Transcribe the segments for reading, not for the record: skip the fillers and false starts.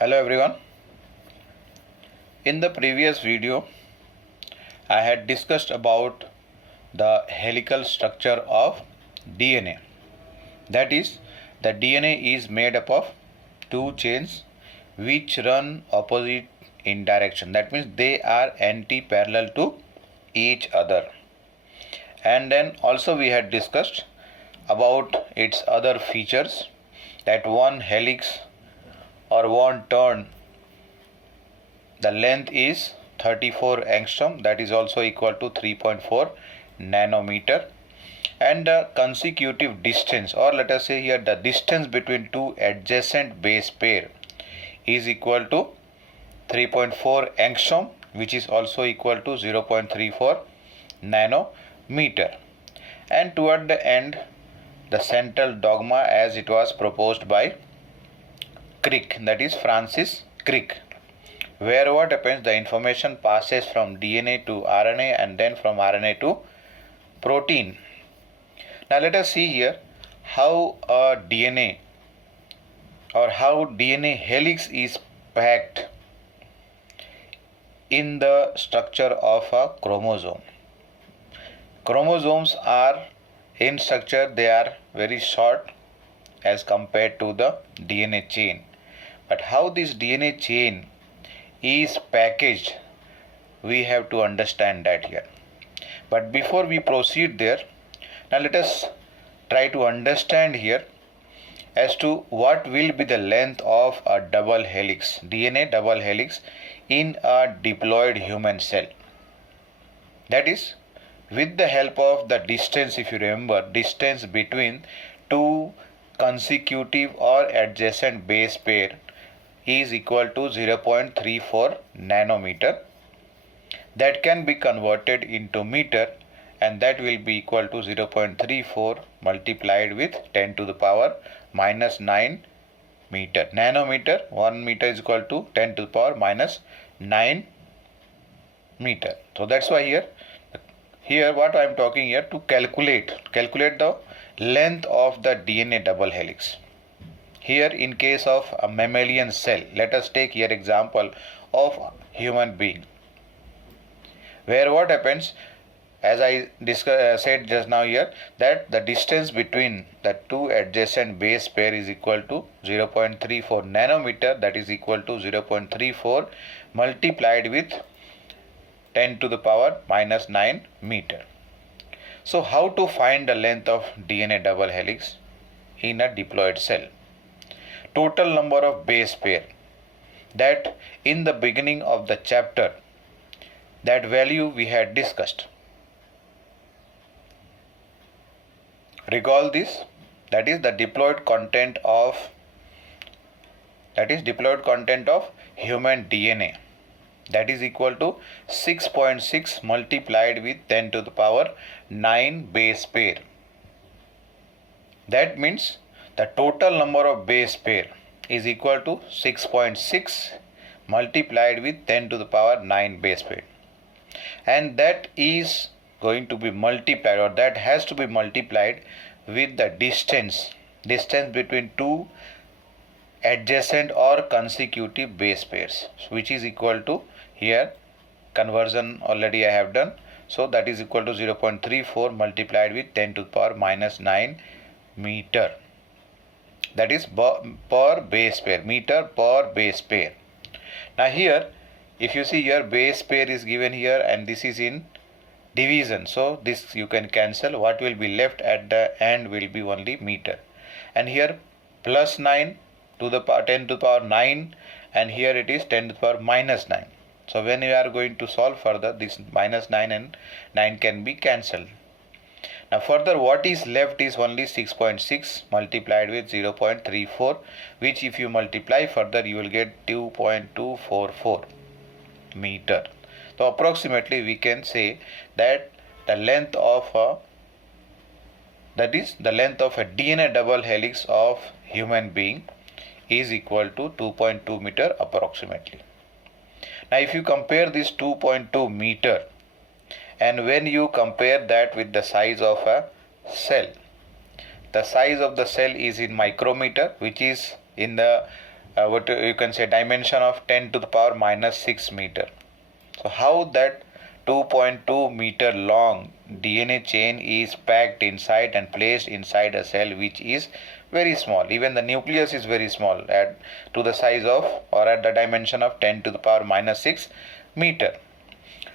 Hello everyone. In the previous video, I had discussed about the helical structure of DNA. That is, the DNA is made up of two chains which run opposite in direction. That means they are anti-parallel to each other. And then also we had discussed about its other features, that one helix or one turn, the length is 34 angstrom, that is also equal to 3.4 nanometer, and the consecutive distance, or let us say here the distance between two adjacent base pair, is equal to 3.4 angstrom, which is also equal to 0.34 nanometer. And toward the end, the central dogma as it was proposed by Crick, that is Francis Crick, where what happens, the information passes from DNA to RNA and then from RNA to protein. Now let us see here how a DNA or how DNA helix is packed in the structure of a chromosome. Chromosomes are in structure, they are very short as compared to the DNA chain. But how this DNA chain is packaged, we have to understand that here. But before we proceed there, now let us try to understand here as to what will be the length of a double helix, DNA double helix in a diploid human cell. That is, with the help of the distance, if you remember, distance between two consecutive or adjacent base pair is equal to 0.34 nanometer. That can be converted into meter, and that will be equal to 0.34 multiplied with 10 to the power minus 9 meter. Nanometer, 1 meter is equal to 10 to the power minus 9 meter. So that's why here what I am talking here, to calculate the length of the DNA double helix. Here in case of a mammalian cell, let us take here example of human being, where what happens, as I said just now here, that the distance between the two adjacent base pair is equal to 0.34 nanometer, that is equal to 0.34 multiplied with 10 to the power minus 9 meter. So how to find the length of DNA double helix in a diploid cell? Total number of base pair, that in the beginning of the chapter, that value we had discussed. Recall this, that is the diploid content of human DNA, that is equal to 6.6 multiplied with 10 to the power 9 base pair. That means the total number of base pair is equal to 6.6 multiplied with 10 to the power 9 base pair, and that is going to be multiplied, or that has to be multiplied with the distance between two adjacent or consecutive base pairs, which is equal to, here conversion already I have done, so that is equal to 0.34 multiplied with 10 to the power minus 9 meter. That is per base pair, meter per base pair. Now here, if you see here, base pair is given here and this is in division, so this you can cancel. What will be left at the end will be only meter, and here plus 9 to the power 10 to the power 9, and here it is 10 to the power minus 9. So when you are going to solve further, this minus 9 and 9 can be cancelled. Now further, what is left is only 6.6 multiplied with 0.34, which if you multiply further you will get 2.244 meter. So approximately we can say that the length of a DNA double helix of human being is equal to 2.2 meter approximately. Now if you compare this 2.2 meter, and when you compare that with the size of a cell, the size of the cell is in micrometer, which is in the what you can say, dimension of 10 to the power minus 6 meter. So how that 2.2 meter long DNA chain is packed inside and placed inside a cell which is very small. Even the nucleus is very small, at to the size of or at the dimension of 10 to the power minus 6 meter.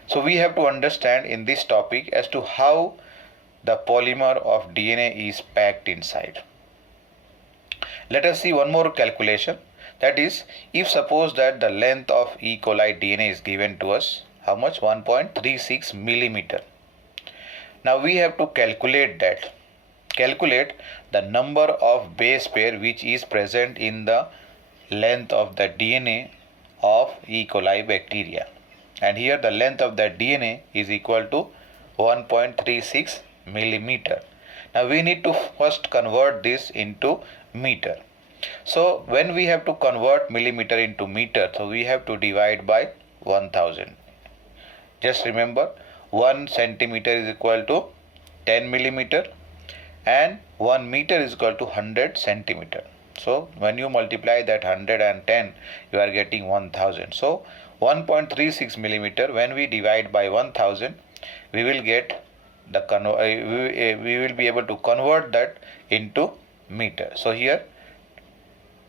So we have to understand in this topic as to how the polymer of DNA is packed inside. Let us see one more calculation. That is, if suppose that the length of E. coli DNA is given to us, how much? 1.36 millimeter. Now we have to calculate that. Calculate the number of base pair which is present in the length of the DNA of E. coli bacteria. And here the length of the DNA is equal to 1.36 millimeter. Now we need to first convert this into meter. So when we have to convert millimeter into meter, so we have to divide by 1000. Just remember, 1 centimeter is equal to 10 millimeter and 1 meter is equal to 100 centimeter. So when you multiply that 100 and 10, you are getting 1000. So 1.36 millimeter, when we divide by 1000, we will get we will be able to convert that into meter. So here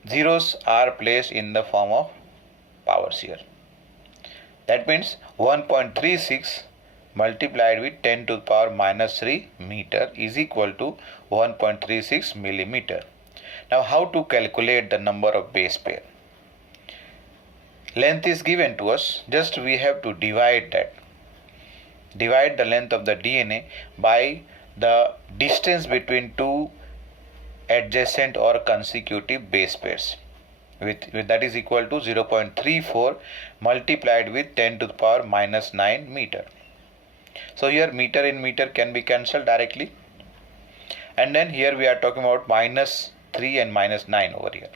zeros are placed in the form of powers here. That means 1.36 multiplied with 10 to the power minus 3 meter is equal to 1.36 millimeter. Now how to calculate the number of base pair? Length is given to us, just we have to divide that. Divide the length of the DNA by the distance between two adjacent or consecutive base pairs. With that is equal to 0.34 multiplied with 10 to the power minus 9 meter. So here meter in meter can be cancelled directly. And then here we are talking about minus 3 and minus 9 over here.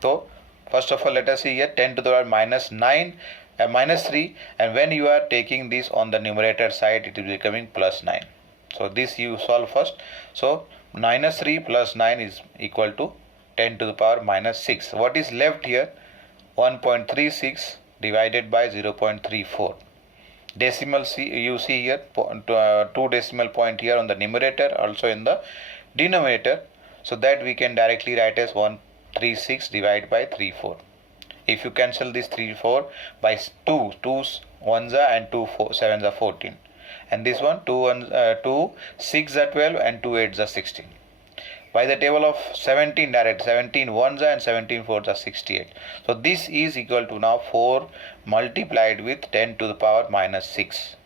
So first of all, let us see here 10 to the power minus 9 and minus 3, and when you are taking this on the numerator side, it is becoming plus 9. So this you solve first. So minus 3 plus 9 is equal to 10 to the power minus 6. What is left here? 1.36 divided by 0.34. Decimal you see here, 2 decimal point here on the numerator, also in the denominator. So that we can directly write as 136 divided by 34. If you cancel this 34 by 2, 2's 1s are and 2 7s are 14. And this one 2 6 are 12 and 2 8s are 16. By the table of 17 direct, 17 1s are and 17 4s are 68. So this is equal to now 4 multiplied with 10 to the power minus 6.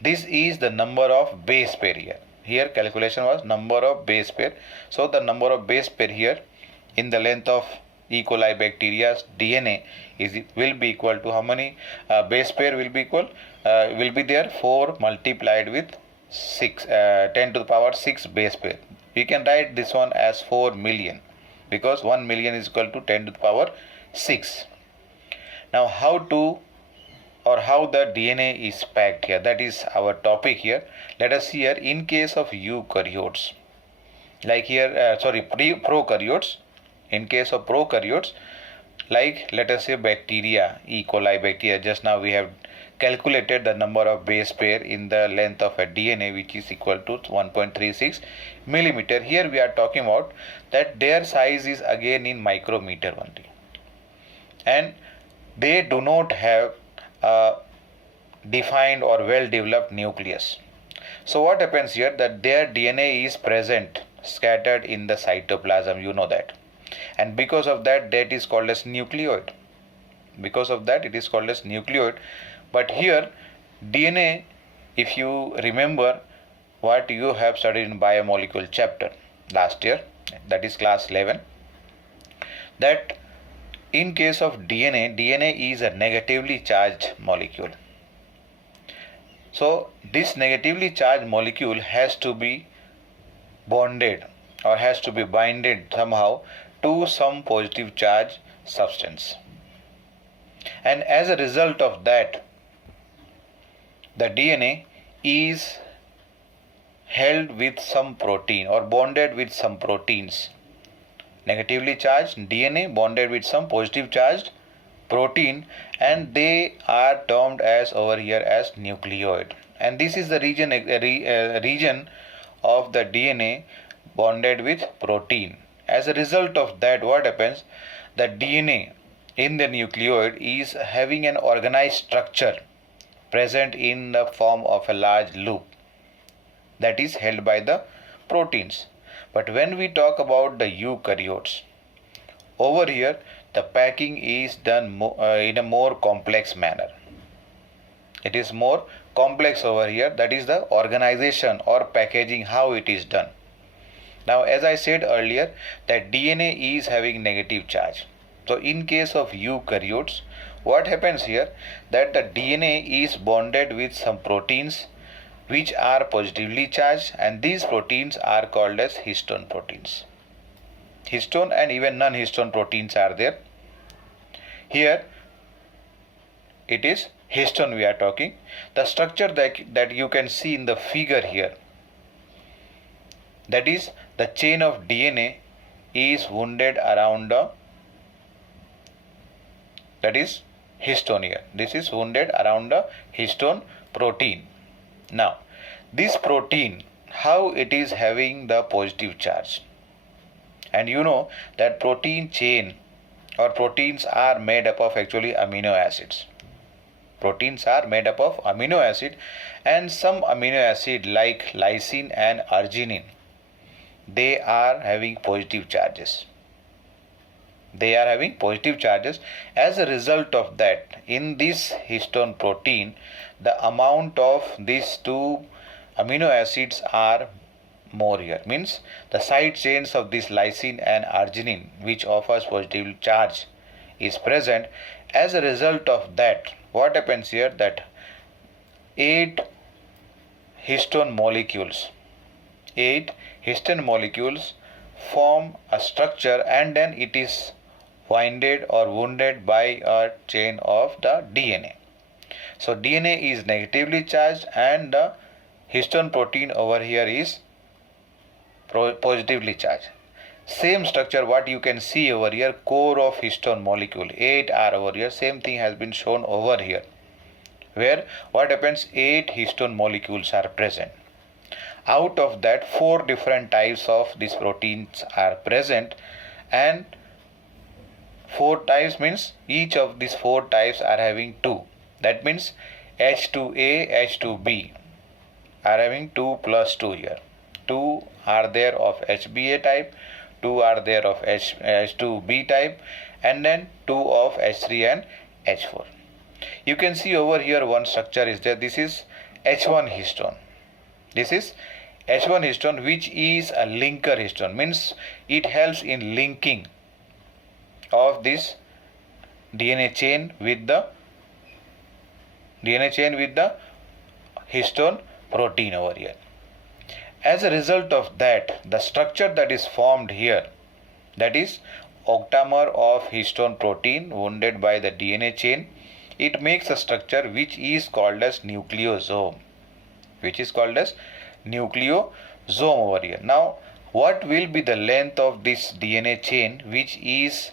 This is the number of base pair here. Here calculation was number of base pair. So the number of base pair here in the length of E. coli bacteria's DNA will be equal to how many base pair will be equal? Will be there 4 multiplied with 6, 10 to the power 6 base pair. We can write this one as 4 million because 1 million is equal to 10 to the power 6. Now how the DNA is packed here, that is our topic here. Let us see here in case of eukaryotes, like here prokaryotes. In case of prokaryotes, like let us say bacteria, E. coli bacteria, just now we have calculated the number of base pair in the length of a DNA which is equal to 1.36 millimeter. Here we are talking about that their size is again in micrometer only, and they do not have a defined or well developed nucleus. So what happens here, that their DNA is present scattered in the cytoplasm, you know that, and because of that, that is called as nucleoid. Because of that, it is called as nucleoid. But here DNA, if you remember what you have studied in biomolecule chapter last year, that is class 11, that in case of DNA is a negatively charged molecule. So this negatively charged molecule has to be bonded or has to be binded somehow to some positive charge substance, and as a result of that, the DNA is held with some protein or bonded with some proteins negatively charged DNA bonded with some positive charged protein, and they are termed as over here as nucleoid. And this is the region of the DNA bonded with protein. As a result of that, what happens? The DNA in the nucleoid is having an organized structure present in the form of a large loop that is held by the proteins. But when we talk about the eukaryotes, over here the packing is done in a more complex manner. It is more complex over here, that is the organization or packaging, how it is done. Now, as I said earlier, that DNA is having negative charge. So in case of eukaryotes, what happens here, that the DNA is bonded with some proteins which are positively charged, and these proteins are called as histone proteins. Histone and even non-histone proteins are there. Here it is histone we are talking. The structure that you can see in the figure here, that is the chain of DNA is wounded around the, that is histone here. This is wounded around the histone protein. Now this protein, how it is having the positive charge, and you know that protein chain or proteins are made up of actually amino acids. Proteins are made up of amino acid, and some amino acid like lysine and arginine, they are having positive charges. They are having positive charges. As a result of that, in this histone protein, the amount of these two amino acids are more here. Means the side chains of this lysine and arginine, which offers positive charge, is present. As a result of that, what happens here, that 8 histone molecules form a structure, and then it is winded or wounded by a chain of the DNA. So DNA is negatively charged and the histone protein over here is positively charged. Same structure what you can see over here, core of histone molecule, 8 are over here. Same thing has been shown over here, where what happens, 8 histone molecules are present. Out of that, 4 different types of these proteins are present, and 4 types means each of these 4 types are having 2. That means H2A, H2B are having 2 plus 2 here. 2 are there of HBA type, 2 are there of H2B type, and then 2 of H3 and H4. You can see over here one structure is there. This is H1 histone. This is H1 histone, which is a linker histone. Means it helps in linking of this DNA chain with the histone protein over here. As a result of that, the structure that is formed here, that is octamer of histone protein wounded by the DNA chain, it makes a structure which is called as nucleosome. Over here. Now, what will be the length of this DNA chain which is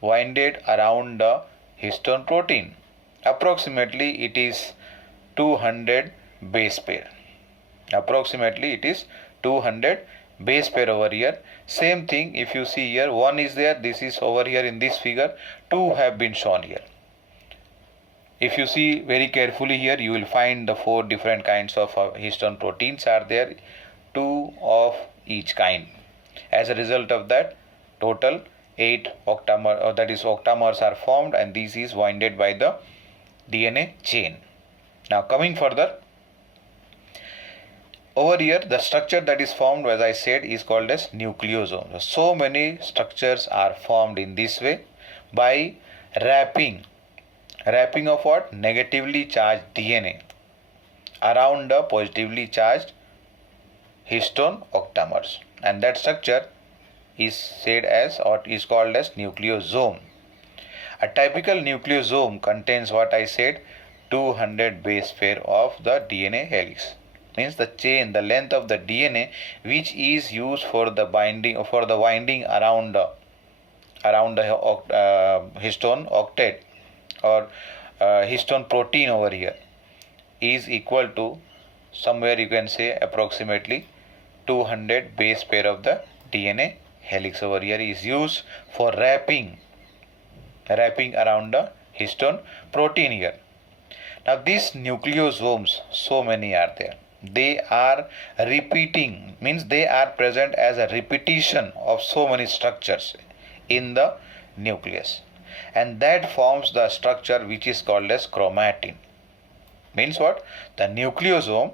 winded around the histone protein? Approximately it is 200 base pair. Approximately it is 200 base pair over here. Same thing, if you see here, 1 is there, this is over here in this figure, 2 have been shown here. If you see very carefully here, you will find the 4 different kinds of histone proteins are there, 2 of each kind. As a result of that, total 8 octamers are formed, and this is winded by the DNA chain. Now coming further, over here the structure that is formed, as I said, is called as nucleosome. So many structures are formed in this way by wrapping of what? Negatively charged DNA around the positively charged histone octamers, and that structure is said as, or is called as, nucleosome. A typical nucleosome contains what I said, 200 base pair of the DNA helix. means the chain, the length of the DNA which is used for the binding, for the winding around the histone octet or histone protein over here, is equal to somewhere you can say approximately 200 base pair of the DNA helix over here is used for wrapping around the histone protein here. Now these nucleosomes, so many are there. They are repeating, means they are present as a repetition of so many structures in the nucleus, and that forms the structure which is called as chromatin. Means what? The nucleosome,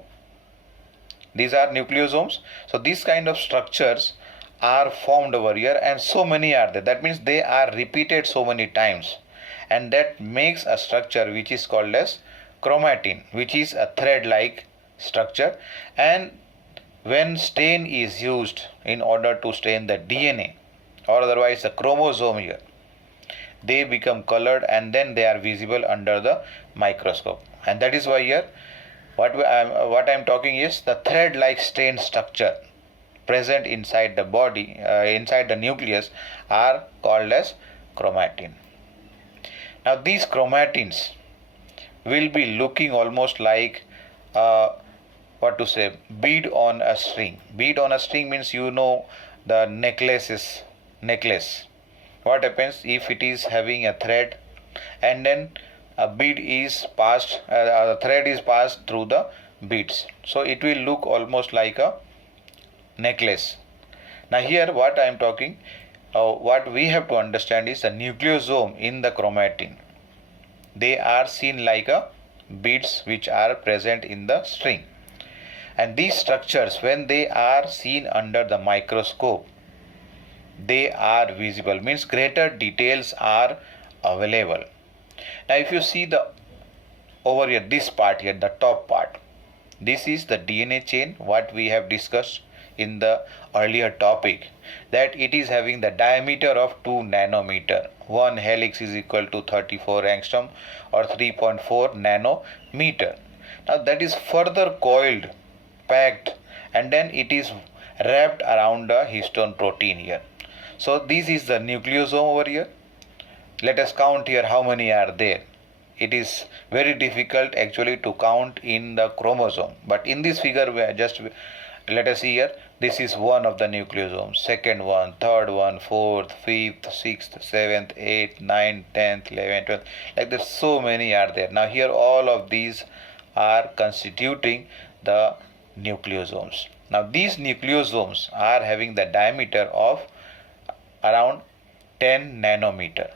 these are nucleosomes. So these kind of structures are formed over here, and so many are there. That means they are repeated so many times, and that makes a structure which is called as chromatin, which is a thread-like structure. And when stain is used in order to stain the DNA or otherwise the chromosome here, they become colored and then they are visible under the microscope. And that is why here what I am talking is the thread-like stain structure present inside the body, inside the nucleus, are called as chromatin. Now these chromatins will be looking almost like bead on a string. Bead on a string means the necklace. What happens if it is having a thread and then a bead is passed, a thread is passed through the beads, so it will look almost like a necklace. Now here what I am talking, what we have to understand is the nucleosome in the chromatin. They are seen like a beads which are present in the string, and these structures, when they are seen under the microscope, they are visible, means greater details are available. Now if you see the over here, this part here, the top part, this is the DNA chain what we have discussed in the earlier topic, that it is having the diameter of 2 nanometer. One helix is equal to 34 angstrom or 3.4 nanometer. Now that is further coiled, packed, and then it is wrapped around the histone protein here. So this is the nucleosome over here. Let us count here how many are there. It is very difficult actually to count in the chromosome, but in this figure we are just, let us see here, this is one of the nucleosomes, second one, third one, fourth, fifth, sixth, seventh, eighth, ninth, 10th, 11th, 12th, like this, so many are there. Now here all of these are constituting the nucleosomes. Now these nucleosomes are having the diameter of around 10 nanometer.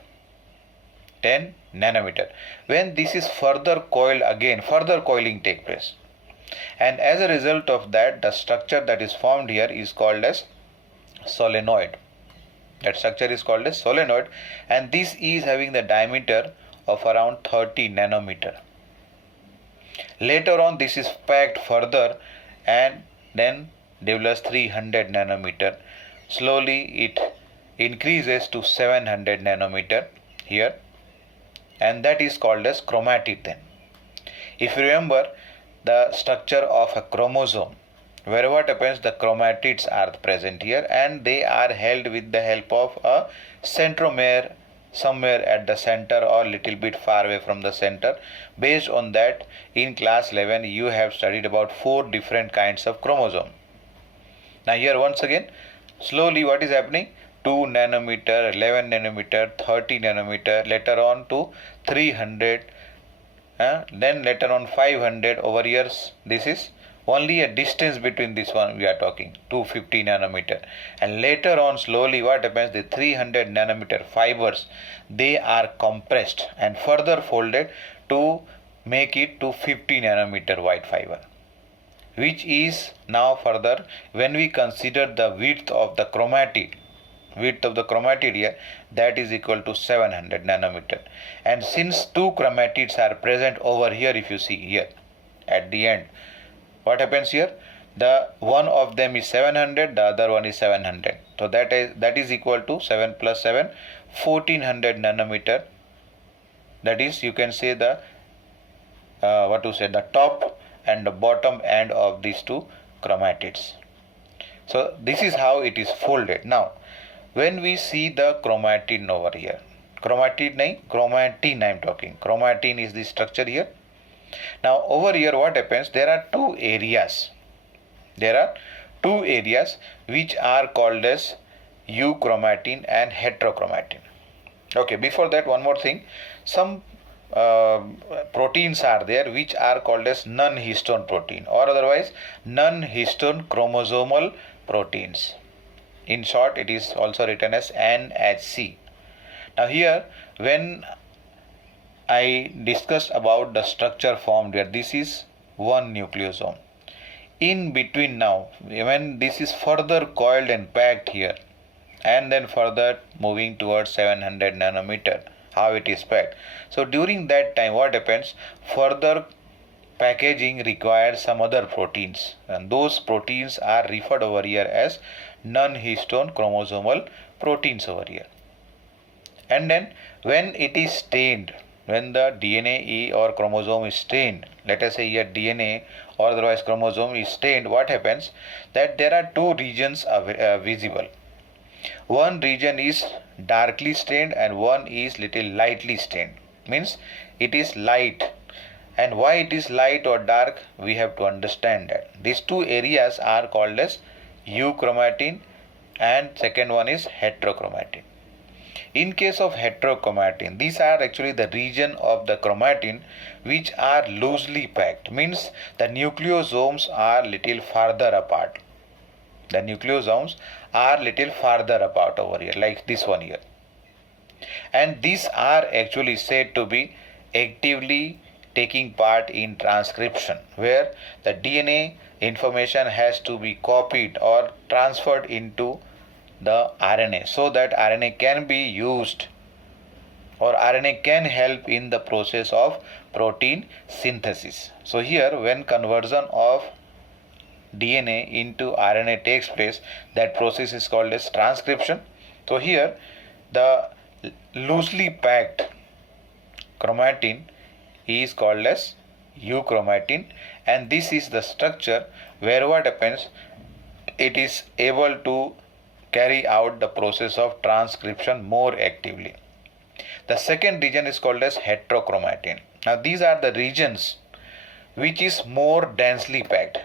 10 nanometer. When this is further coiled, again further coiling take place, and as a result of that, the structure that is formed here is called as solenoid. That structure is called as solenoid, and this is having the diameter of around 30 nanometer. Later on this is packed further and then develops 300 nanometer. Slowly it increases to 700 nanometer here, and that is called as chromatid then. If you remember the structure of a chromosome, where what happens, the chromatids are present here and they are held with the help of a centromere somewhere at the center or little bit far away from the center. Based on that, in class 11 you have studied about 4 different kinds of chromosome. Now here once again, slowly what is happening, 2 nanometer, 11 nanometer, 30 nanometer, later on to 300, then later on 500 over years. This is only a distance between this one we are talking, 250 nanometer, and later on slowly what happens, the 300 nanometer fibers, they are compressed and further folded to make it to 50 nanometer white fiber, which is now further, when we consider the width of the chromatid here, that is equal to 700 nanometer. And since 2 chromatids are present over here, if you see here at the end, what happens here, the one of them is 700, the other one is 700, so that is equal to 7 plus 7, 1400 nanometer. That is, you can say the the top and the bottom end of these two chromatids. So this is how it is folded. Now when we see the chromatin over here, chromatin I am talking. Chromatin is the structure here. Now over here what happens, there are two areas. There are two areas which are called as euchromatin and heterochromatin. Okay, before that one more thing, some proteins are there which are called as non-histone protein or otherwise non-histone chromosomal proteins. In short, it is also written as NHC. Now here when I discussed about the structure formed here, this is one nucleosome. In between now, when this is further coiled and packed here and then further moving towards 700 nanometer, how it is packed. So during that time what happens, further packaging requires some other proteins, and those proteins are referred over here as non-histone chromosomal proteins over here. And then when it is stained, when the DNA or chromosome is stained, let us say here DNA or otherwise chromosome is stained, what happens, that there are two regions visible. One region is darkly stained and one is little lightly stained. Means it is light. And why it is light or dark, we have to understand that. These two areas are called as euchromatin and second one is heterochromatin. In case of heterochromatin, these are actually the region of the chromatin which are loosely packed. Means the nucleosomes are little farther apart. The nucleosomes are little farther apart over here, like this one here. And these are actually said to be actively taking part in transcription, where the DNA information has to be copied or transferred into the RNA so that RNA can be used or RNA can help in the process of protein synthesis. So here when conversion of DNA into RNA takes place, that process is called as transcription. So here the loosely packed chromatin is called as euchromatin, and this is the structure where what happens, it is able to carry out the process of transcription more actively. The second region is called as heterochromatin. Now these are the regions which is more densely packed.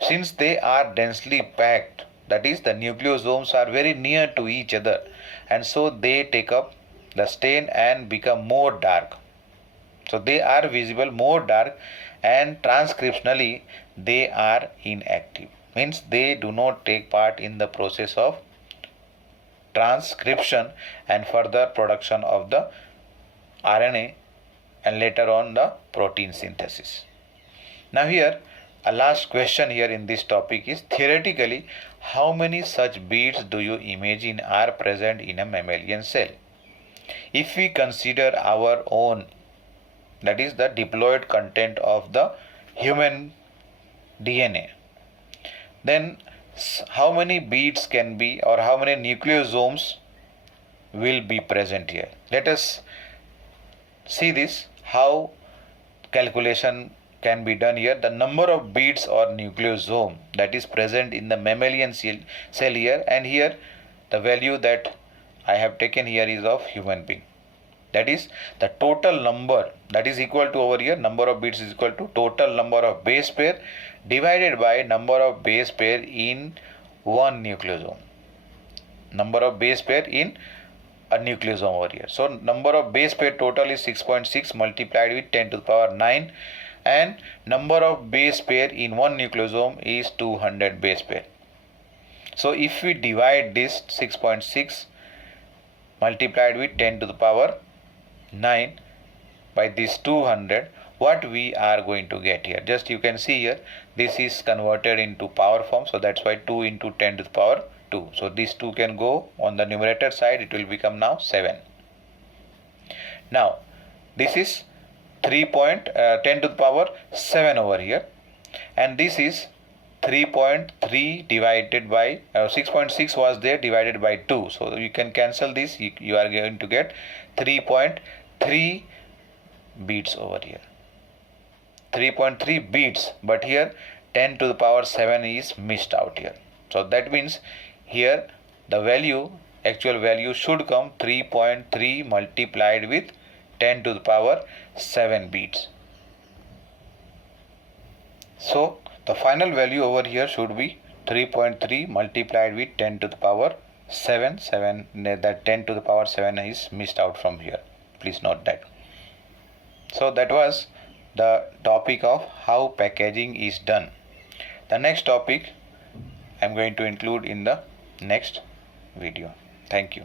Since they are densely packed, that is the nucleosomes are very near to each other, and so they take up the stain and become more dark. So they are visible more dark and transcriptionally they are inactive. Means they do not take part in the process of transcription and further production of the RNA and later on the protein synthesis. Now here a last question here in this topic is, theoretically how many such beads do you imagine are present in a mammalian cell? If we consider our own, that is the diploid content of the human DNA, then how many beads can be or how many nucleosomes will be present here? Let us see this, how calculation can be done here. The number of beads or nucleosome that is present in the mammalian cell here, and here the value that I have taken here is of human being. That is the total number, that is equal to over here number of beads is equal to total number of base pair divided by number of base pair in one nucleosome. Number of base pair in a nucleosome over here. So number of base pair total is 6.6 multiplied with 10 to the power 9, and number of base pair in one nucleosome is 200 base pair. So if we divide this 6.6 multiplied with 10 to the power 9 by this 200, what we are going to get here? Just you can see here, this is converted into power form, so that's why 2 into 10 to the power 2. So this 2 can go on the numerator side, it will become now 7. Now this is 10 to the power 7 over here, and this is 3.3 divided by 6.6 was there divided by 2. So you can cancel this, you are going to get 3.3 beads over here. 3.3 bits, but here 10 to the power 7 is missed out here. So that means here the value, actual value should come 3.3 multiplied with 10 to the power 7 bits. So the final value over here should be 3.3 multiplied with 10 to the power 7. That 10 to the power 7 is missed out from here. Please note that. So that was the topic of how packaging is done. The next topic I am going to include in the next video. Thank you.